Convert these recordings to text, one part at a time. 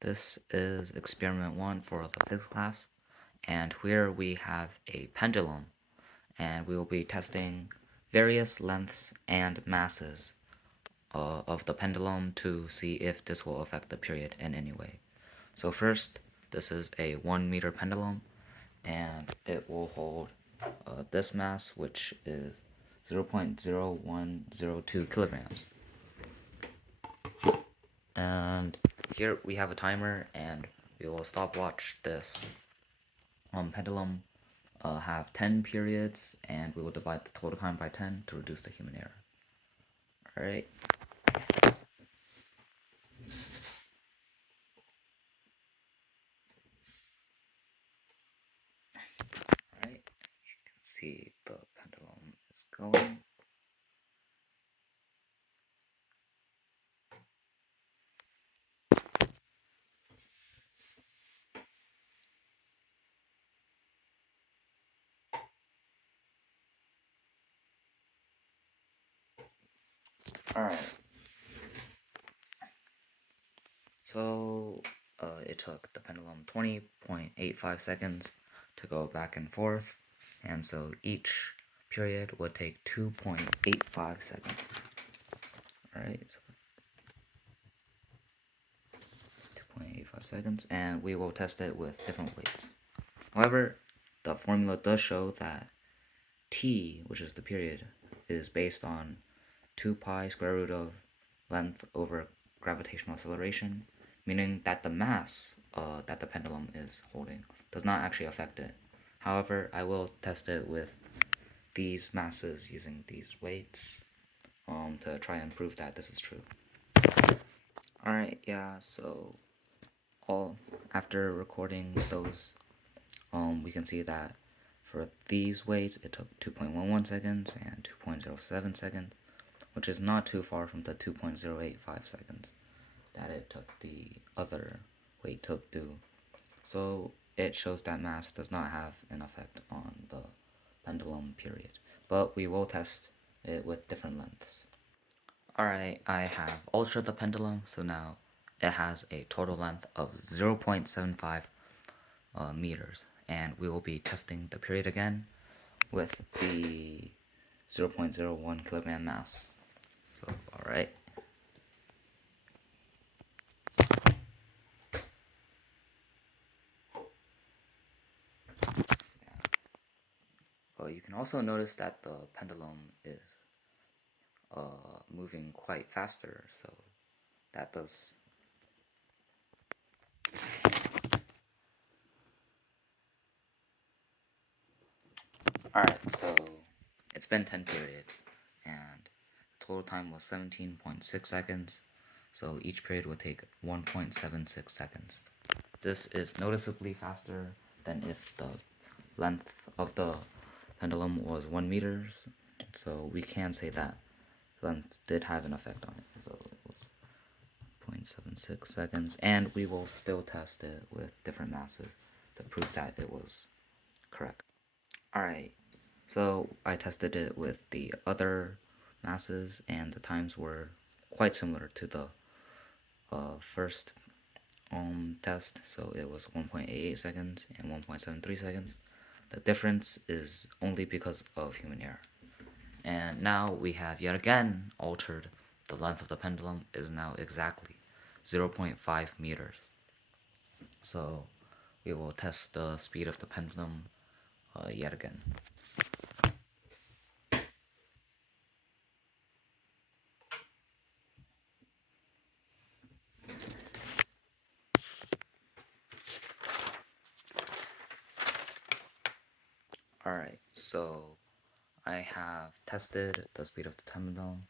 This is experiment 1 for the physics class, and here we have a pendulum, and we will be testing various lengths and masses of the pendulum to see if this will affect the period in any way. So first, this is a 1 meter pendulum, and it will hold this mass, which is 0.0102 kilograms. And here we have a timer, and we will stopwatch this pendulum have 10 periods, and we will divide the total time by 10 to reduce the human error. Alright. Alright, you can see the pendulum is going. Alright. So it took the pendulum 20.85 seconds to go back and forth, and so each period would take 2.85 seconds. Alright, so 2.85 seconds, and we will test it with different weights. However, the formula does show that t, which is the period, is based on 2 pi square root of length over gravitational acceleration, meaning that the mass that the pendulum is holding does not actually affect it. However, I will test it with these masses using these weights to try and prove that this is true. Alright, yeah, so after recording those, we can see that for these weights it took 2.11 seconds and 2.07 seconds, which is not too far from the 2.085 seconds that it took the other weight to do. So it shows that mass does not have an effect on the pendulum period, but we will test it with different lengths. Alright, I have altered the pendulum, so now it has a total length of 0.75 meters, and we will be testing the period again with the 0.01 kilogram mass. So, alright. Well, you can also notice that the pendulum is moving quite faster, so that does. Alright, so it's been 10 periods, and total time was 17.6 seconds, so each period would take 1.76 seconds. This is noticeably faster than if the length of the pendulum was 1 meters, so we can say that length did have an effect on it. So it was 0.76 seconds, and we will still test it with different masses to prove that it was correct. Alright, so I tested it with the other masses, and the times were quite similar to the first test. So it was 1.88 seconds and 1.73 seconds. The difference is only because of human error. And now we have yet again altered the length of the pendulum is now exactly 0.5 meters. So we will test the speed of the pendulum yet again. Alright, so I have tested the speed of the pendulum,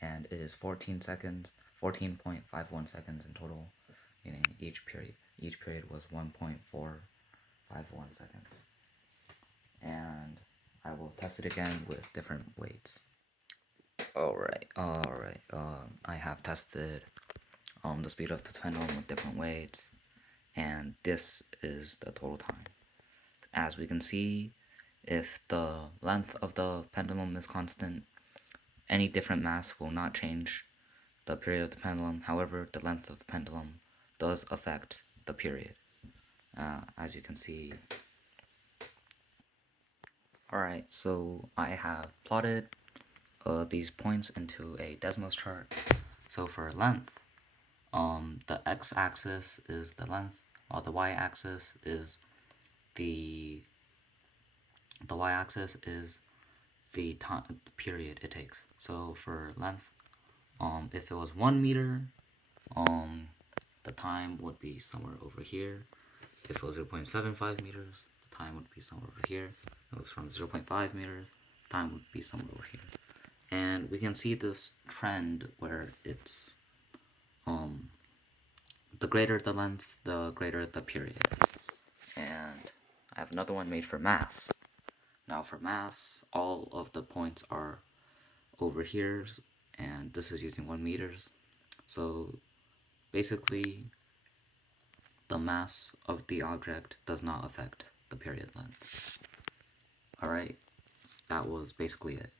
and it is 14 seconds, 14.51 seconds in total, meaning each period was 1.451 seconds. And I will test it again with different weights. Alright, I have tested the speed of the pendulum with different weights, and this is the total time. As we can see, if the length of the pendulum is constant, any different mass will not change the period of the pendulum. However, the length of the pendulum does affect the period, as you can see. Alright, so I have plotted these points into a Desmos chart. So for length, the x-axis is the length, while the y-axis is the time period it takes. So for length, if it was 1 meter, the time would be somewhere over here. If it was 0.75 meters, the time would be somewhere over here. If it was from 0.5 meters, the time would be somewhere over here. And we can see this trend where it's the greater the length, the greater the period. And I have another one made for mass. Now for mass, all of the points are over here, and this is using 1 meters. So basically, the mass of the object does not affect the period length. Alright, that was basically it.